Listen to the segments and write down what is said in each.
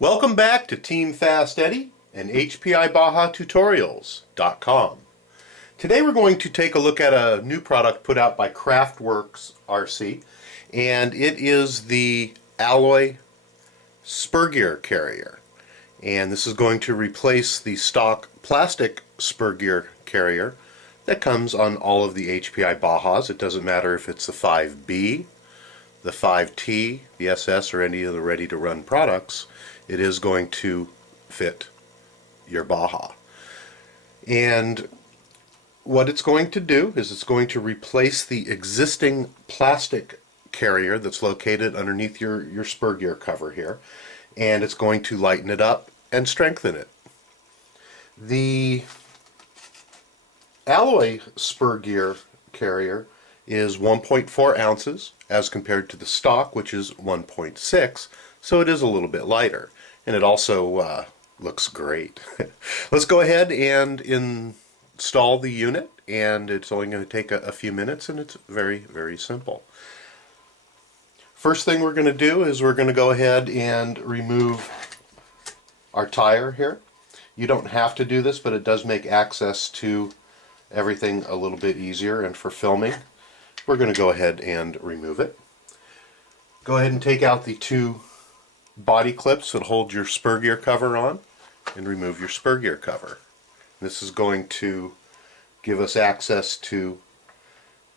Welcome back to Team FastEddy and HPI Baja Tutorials.com. Today we're going to take a look at a new product put out by Craftworks RC, and it is the alloy spur gear carrier. And this is going to replace the stock plastic spur gear carrier that comes on all of the HPI Bajas. It doesn't matter if it's the 5B, the 5T, the SS, or any of the ready-to-run products. It is going to fit your Baja. And what it's going to do is it's going to replace the existing plastic carrier that's located underneath your spur gear cover here, and it's going to lighten it up and strengthen it. The alloy spur gear carrier is 1.4 ounces as compared to the stock, which is 1.6, so it is a little bit lighter, and it also looks great. Let's go ahead and install the unit, and it's only going to take a few minutes, and it's very simple. First thing we're going to do is we're going to go ahead and remove our tire here. You don't have to do this, but it does make access to everything a little bit easier, and for filming we're going to go ahead and remove it. Go ahead and take out the two body clips that hold your spur gear cover on and remove your spur gear cover. This is going to give us access to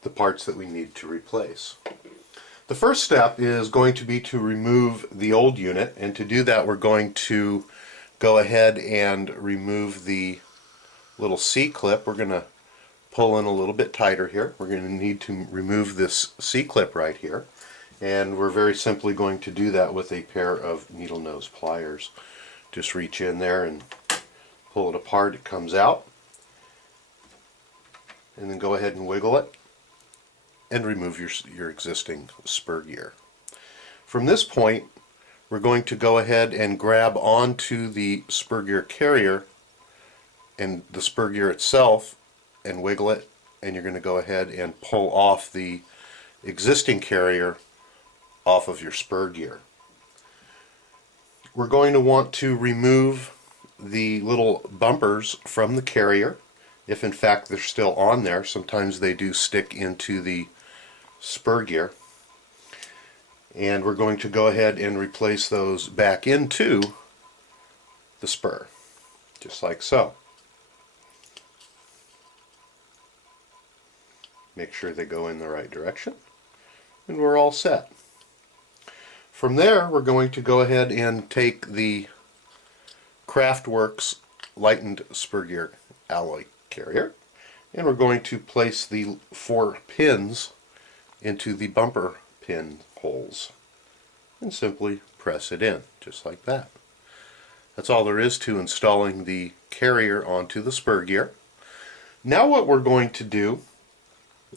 the parts that we need to replace. The first step is going to be to remove the old unit, and to do that we're going to go ahead and remove the little C-clip. We're going to pull in a little bit tighter here. We're going to need to remove this C-clip right here, and we're very simply going to do that with a pair of needle nose pliers. Just reach in there and pull it apart. It comes out, and then go ahead and wiggle it and remove your existing spur gear. From this point we're going to go ahead and grab onto the spur gear carrier and the spur gear itself and wiggle it, and you're going to go ahead and pull off the existing carrier off of your spur gear. We're going to want to remove the little bumpers from the carrier, if in fact they're still on there. Sometimes they do stick into the spur gear, and we're going to go ahead and replace those back into the spur, just like so. Make sure they go in the right direction, and we're all set. From there we're going to go ahead and take the Craftworks lightened spur gear alloy carrier, and we're going to place the 4 pins into the bumper pin holes and simply press it in, just like that. That's all there is to installing the carrier onto the spur gear. Now what we're going to do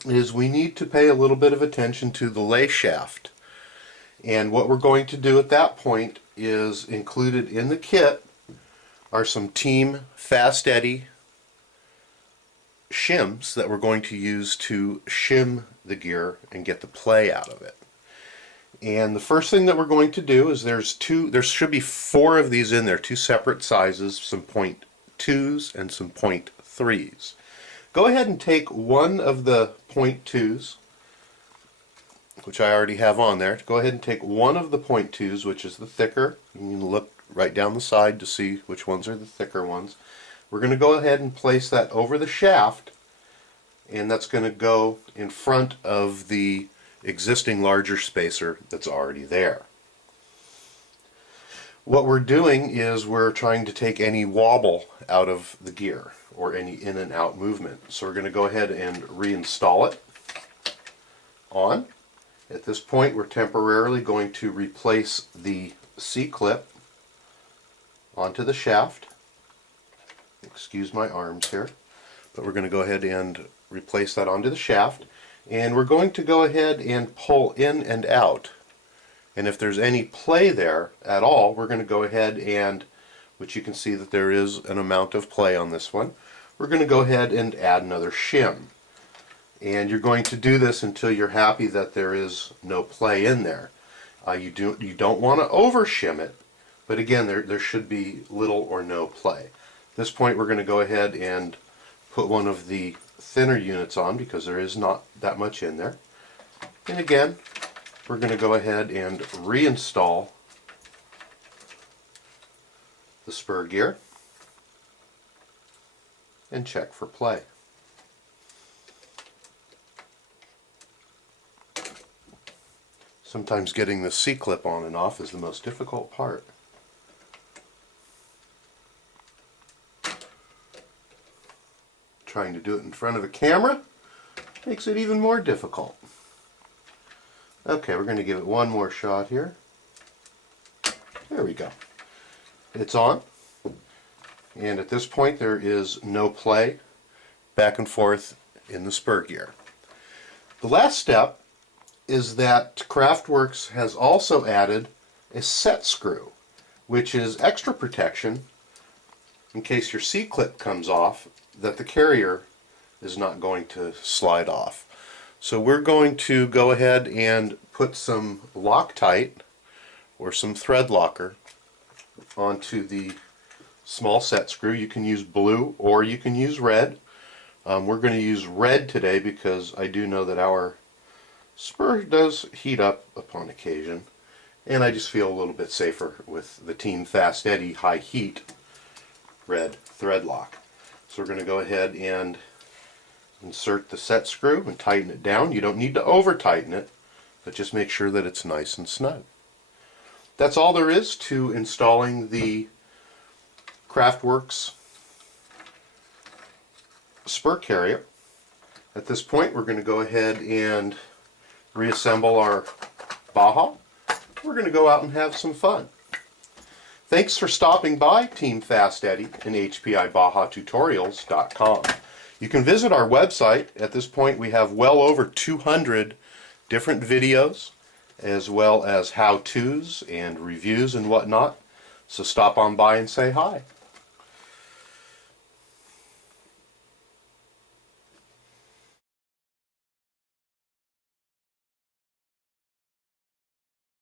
is we need to pay a little bit of attention to the lay shaft, and what we're going to do at that point is included in the kit are some Team FastEddy shims that we're going to use to shim the gear and get the play out of it. And the first thing that we're going to do is there should be 4 of these in there, 2 separate sizes, some .2s and some .3s. Go ahead and take one of the .2s, which I already have on there. Go ahead and take one of the .2s, which is the thicker. You can look right down the side to see which ones are the thicker ones. We're going to go ahead and place that over the shaft, and that's going to go in front of the existing larger spacer that's already there. What we're doing is we're trying to take any wobble out of the gear or any in and out movement. So we're going to go ahead and reinstall it on. At this point we're temporarily going to replace the C-clip onto the shaft. Excuse my arms here, but we're going to go ahead and replace that onto the shaft, and we're going to go ahead and pull in and out, and if there's any play there at all, we're going to go ahead and, which you can see that there is an amount of play on this one, we're going to go ahead and add another shim. And you're going to do this until you're happy that there is no play in there. You don't want to over shim it, But again, there should be little or no play. At this point, we're going to go ahead and put one of the thinner units on because there is not that much in there. And again, we're going to go ahead and reinstall the spur gear and check for play. Sometimes getting the C-clip on and off is the most difficult part. Trying to do it in front of a camera makes it even more difficult. Okay, we're going to give it one more shot here. There we go. It's on. And at this point there is no play back and forth in the spur gear. The last step is that Craftworks has also added a set screw, which is extra protection in case your C-clip comes off, that the carrier is not going to slide off. So we're going to go ahead and put some Loctite or some thread locker onto the small set screw. You can use blue or you can use red. We're going to use red today because I do know that our spur does heat up upon occasion, and I just feel a little bit safer with the Team FastEddy high heat red thread lock. So we're going to go ahead and insert the set screw and tighten it down. You don't need to over tighten it, but just make sure that it's nice and snug. That's all there is to installing the Craftworks spur carrier. At this point we're going to go ahead and reassemble our Baja. We're going to go out and have some fun. Thanks for stopping by, Team FastEddy and HPI-BajaTutorials.com. You can visit our website. At this point we have well over 200 different videos, as well as how-tos and reviews and whatnot. So stop on by and say hi.